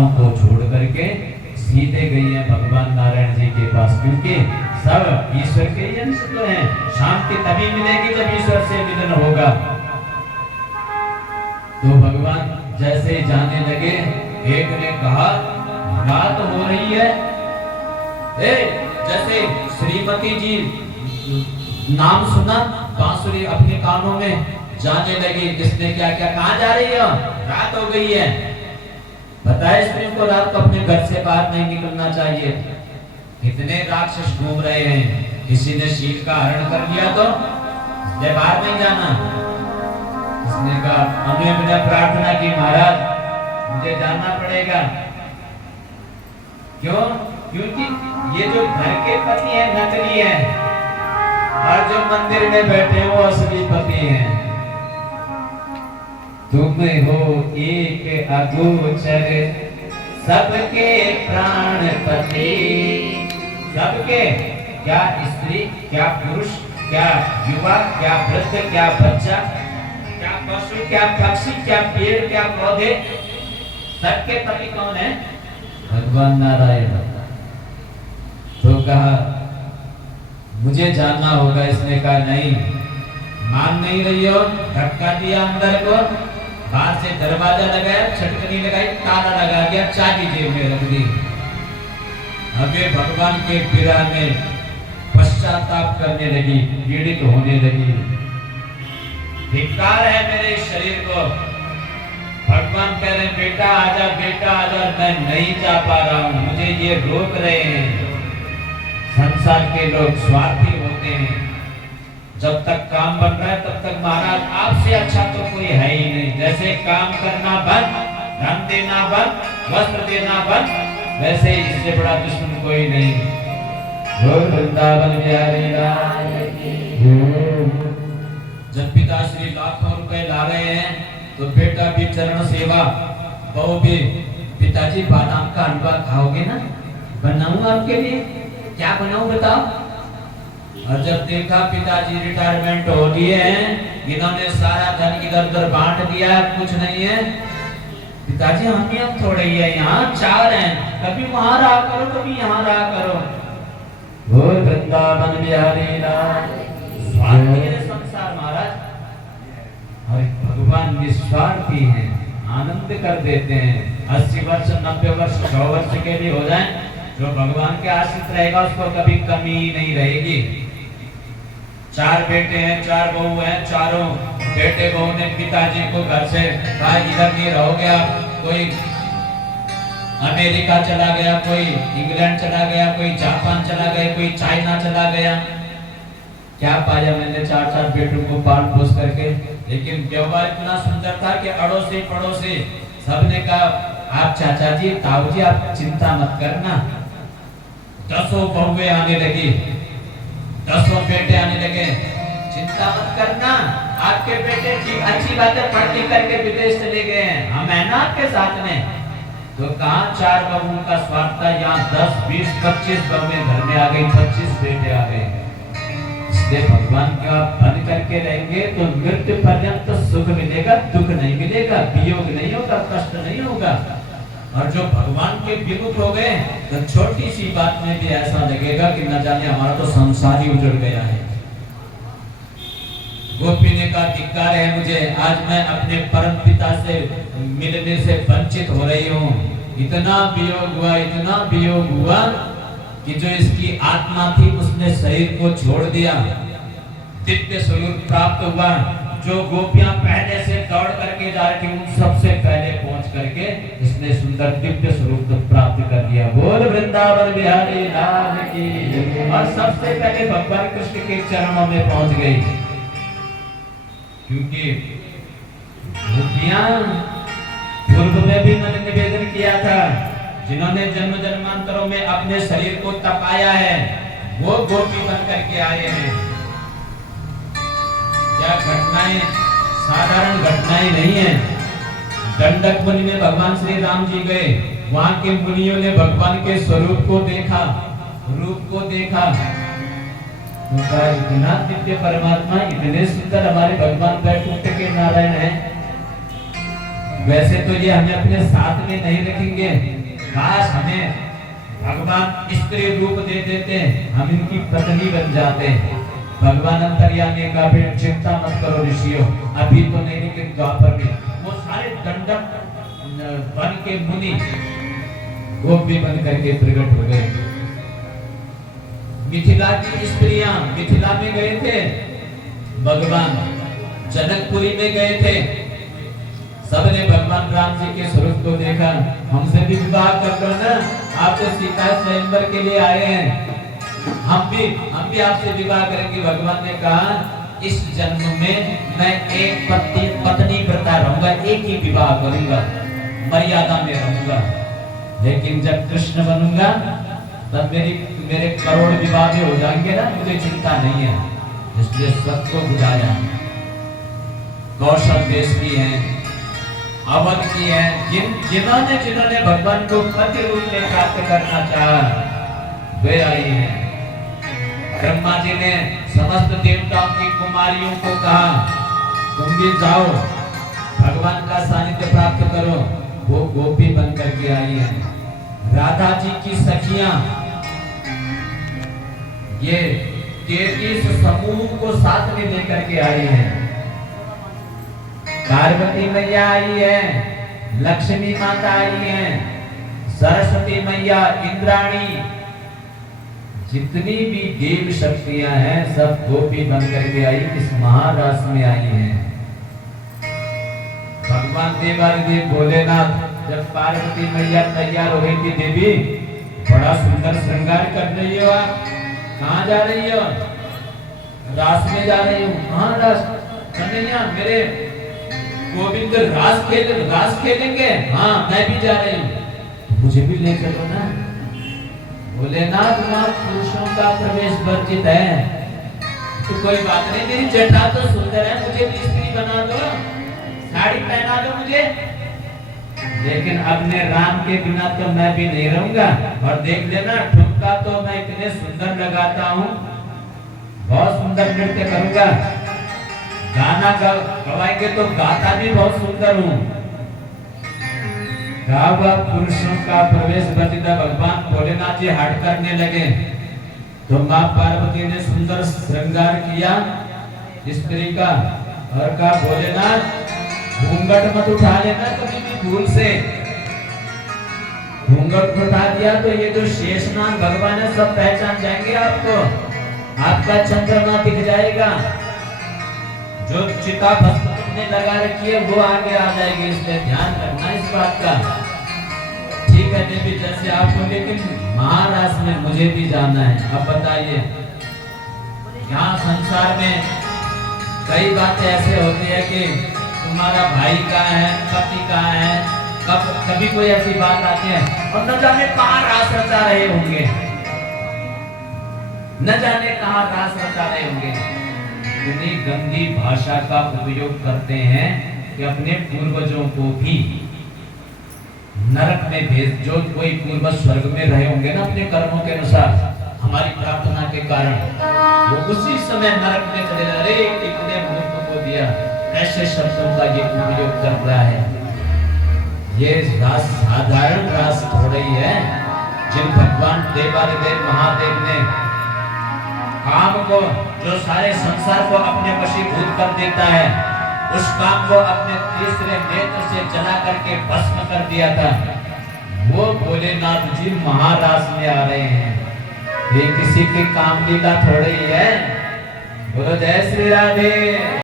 बातों को छोड़ करके सीधे गई है भगवान नारायण जी के पास, क्योंकि सब ईश्वर के ही अंश तो हैं। शांति तभी मिलेगी जब ईश्वर से मिलन होगा। तो भगवान जैसे ही जाने लगे, एक ने कहा रात हो रही है, जैसे श्रीमती जी नाम सुना, बांसुरी अपने कानों में, जाने लगी किसने क्या क्या, कहाँ जा रही हो, रात हो गई है। बताया स्त्रियों को रात को अपने घर से बाहर नहीं निकलना चाहिए। कितने राक्षस घूम रहे हैं, किसी ने शील का हरण कर लिया तो बाहर नहीं जाना। इसने कहा, हमने प्रार्थना की महाराज मुझे जाना पड़ेगा। क्यों? क्योंकि ये जो घर के पति हैं नकली हैं, और जो मंदिर में बैठे हैं वो असली पति हैं। तुम हो एक अगोचर सबके प्राणपति। सबके, क्या स्त्री, क्या पुरुष, क्या युवा, क्या वृद्ध, क्या बच्चा, क्या पशु, क्या पक्षी, क्या पेड़, क्या पौधे, सबके पति कौन है? भगवान नारायण। तो कहा मुझे जानना होगा। इसने कहा नहीं, मान नहीं रही हो। धक्का दिया अंदर को, बाहर से दरवाजा लगाया, छटकनी लगाई, ताला लगा गया, चाबी जेब में रख दी। अबे भगवान के विरह में पश्चाताप करने लगी, पीड़ित होने लगी। धिक्कार है मेरे शरीर को। भगवान कह रहे बेटा आजा, बेटा आजा, मैं नहीं जा पा रहा हूं, मुझे ये रोक रहे हैं। संसार के लोग स्वार्थी होते हैं। जब तक काम बन रहा है तब तक महाराज आपसे अच्छा तो कोई है ही नहीं। जैसे काम करना बंद, धन देना बंद, वस्त्र देना बंद, वैसे ही इससे बड़ा दुश्मन कोई नहीं। वृंदावन बिहारी लाल की। जब पिताश्री लाखों रुपए ला रहे हैं तो बेटा भी चरण सेवा, बहू भी, पिताजी बादाम का हलवा खाओगे ना, बनाऊं आपके लिए, क्या बनाऊं बताओ। और जब देखा पिताजी रिटायरमेंट हो लिए हैं, इन्होंने सारा धन इधर उधर बांट दिया, कुछ नहीं है। पिताजी हम थोड़े ही है, यहाँ चार हैं, कभी वहां रहा करो, कभी यहाँ रहा करो। वो वृंदावन बिहारी लाल। स्वार्थी है संसार महाराज, और भगवान निस्वार्थी हैं, आनंद कर देते हैं। 80 वर्ष 90 वर्ष 100 वर्ष के लिए हो जाए, जो भगवान के आश्रित रहेगा उसको कभी कमी नहीं रहेगी। 4 बेटे हैं, 4 बहू हैं, चारों बेटे बहू ने पिताजी को घर से कहा इधर नहीं रहोगे आप। कोई अमेरिका चला गया, कोई इंग्लैंड चला गया, कोई जापान चला गया, कोई चाइना चला गया। क्या पाया मैंने 4-4 बेटों को पाल पोस करके। लेकिन व्यवहार इतना सुंदर था कि अड़ोसी पड़ोसी सबने कहा आप चाचा जी, ताऊ जी आप चिंता मत करना। 10 बहुएं आने लगी, 10 बेटे आने लगे, चिंता मत करना, आपके बेटे ठीक अच्छी बातें पढ़ लिख करके विदेश चले गए हैं, हम है ना आपके साथ में। तो कहाँ 4 बहुओं का स्वार्थ था, यहाँ 10, 20, 25 बहुएं घर में आ गई, 25 बेटे आ गए। इसलिए भगवान का बन करके रहेंगे तो मृत्यु पर्यंत तो सुख मिलेगा, दुख नहीं मिलेगा, वियोग नहीं होगा, कष्ट नहीं होगा। और जो भगवान के विमुख हो गए तो छोटी सी बात में भी ऐसा लगेगा कि न जाने हमारा तो संसार ही उजड़ गया है। गोपी ने कहा धिक्कार है मुझे, आज मैं अपने परम पिता से मिलने से वंचित हो रही हूँ। इतना वियोग हुआ, इतना वियोग हुआ कि जो इसकी आत्मा थी उसने शरीर को छोड़ दिया, दिव्य स्वरूप प्राप्त हुआ। जो गोपियां पहले से दौड़ करके जा रही थी उन सबसे पहले पहुंच करके इसने सुंदर दिव्य स्वरूप प्राप्त कर लिया। बोल वृंदावन बिहारी लाल की। और सबसे पहले भगवान कृष्ण के चरणों में पहुंच गई, क्योंकि गोपियां पूर्व में भी मैंने निवेदन किया था, जिन्होंने जन्म जन्मांतरों में अपने शरीर को तपाया है वो गोपी बन करके आए हैं। क्या घटनाएं साधारण घटनाएं नहीं है। दंडक मुनि में भगवान श्री राम जी गए, वहां के मुनियों ने भगवान के स्वरूप को देखा, रूप को देखा। इतना दिव्य परमात्मा, इतने सुंदर हमारे भगवान बैकुंठ के नारायण हैं। वैसे तो ये हमें अपने साथ में नहीं रखेंगे, काश हमें भगवान स्त्री रूप दे देते, हम इनकी पत्नी बन जाते। भगवान अंतर्यामी का भी चिंता मत करो ऋषियों, अभी तो नहीं लेकिन द्वापर में वो सारे दंडक बन के मुनि गोप भी बन करके प्रकट हो गए। मिथिला की स्त्रियां मिथिला में गए थे, भगवान जनकपुरी में गए थे, सबने भगवान राम जी के स्वरूप को देखा, हमसे भी विवाह कर लो ना, आप तो सीता स्वयंवर के लिए आए हैं, हम भी आपसे विवाह करेंगे। भगवान ने कहा इस जन्म में मैं एक पत्नी व्रता रहूंगा, एक ही विवाह करूंगा, मर्यादा में रहूंगा, लेकिन जब कृष्ण बनूंगा तब मेरे करोड़ विवाह भी हो जाएंगे ना, मुझे चिंता नहीं है। इसलिए सबको बुझाया। कौशल देश की है, अवध की है, जिन्होंने भगवान को पति रूप में प्राप्त करना चाहा वे आई हैं। ब्रह्मा जी ने समस्त देवताओं की कुमारियों को कहा तुम भी जाओ भगवान का सानिध्य प्राप्त करो, वो गोपी बन करके आई है। राधा जी की सखियां ये 33 समूह को साथ में लेकर के आई है। पार्वती मैया आई है, लक्ष्मी माता आई है, सरस्वती मैया, इंद्राणी, जितनी भी देव शक्तियां हैं सब गोपी बन करके आई, इस महारास में आई हैं। भगवान देवादिदेव भोलेनाथ जब पार्वती मैया तैयार हो गई थी, देवी बड़ा सुंदर श्रृंगार कर रही हो, आप कहाँ जा रही हो? रास में जा रही हूँ। कहाँ रास? कन्हैया मेरे गोविंद रास खेलेंगे। हाँ मैं भी जा रही हूँ, मुझे भी ले चलो ना। भोलेनाथ वहाँ पुरुषों का प्रवेश वर्जित है, तो कोई बात नहीं, मेरी जटा तो सुंदर है, मुझे भी स्त्री बना दो, साड़ी पहना दो मुझे, लेकिन अपने राम के बिना तो मैं भी नहीं रहूंगा। और देख लेना ठुमका तो मैं इतने सुंदर लगाता हूँ, बहुत सुंदर नृत्य करूंगा, गाना गवाएंगे तो गाता भी बहुत सुंदर हूँ। पुरुषों का प्रवेश वर्जिता। भगवान भोलेनाथ जी हट करने लगे तो माँ पार्वती ने सुंदर श्रृंगार किया स्त्री का और कहा भोलेनाथ घूंघट मत उठा लेना कभी भी भूल से। घूंघट उठा दिया तो ये जो शेषनाग भगवान है सब पहचान जाएंगे आपको, आपका चंद्रमा दिख जाएगा, जो चिता भस्म तुमने लगा रखी है वो आगे आ जाएगी, इसलिए ध्यान रखना इस बात का। ठीक है देवी जैसे आपको, लेकिन महाराज में मुझे भी जाना है। अब बताइए, यहाँ संसार में कई बातें ऐसे होती है कि तुम्हारा भाई कहाँ है, पति कहाँ है, कभी कोई ऐसी बात आती है और न जाने कहाँ रास रचा रहे होंगे, न जाने कहाँ रास रचा रहे होंगे। इतनी गंदी भाषा का उपयोग करते हैं कि अपने पूर्वजों को भी नरक में भेज, जो कोई पूर्वज स्वर्ग में रहे होंगे ना अपने कर्मों के अनुसार, हमारी प्रार्थना के कारण, वो उसी समय नरक में चले जा रहे। इतने मूर्ख को दिया, ऐसे शब्दों का ये उपयोग कर रहा है। ये रास साधारण रास थोड़ी है, जिन भगवान देवादिदेव महादेव ने काम को, जो सारे संसार को अपने वशीभूत कर देता है, उस काम को अपने तीसरे नेत्र से जला करके भस्म कर दिया था, वो भोलेनाथ जी महारास में आ रहे हैं। ये किसी की काम लीला थोड़ी है। बोलो जय श्री राधे।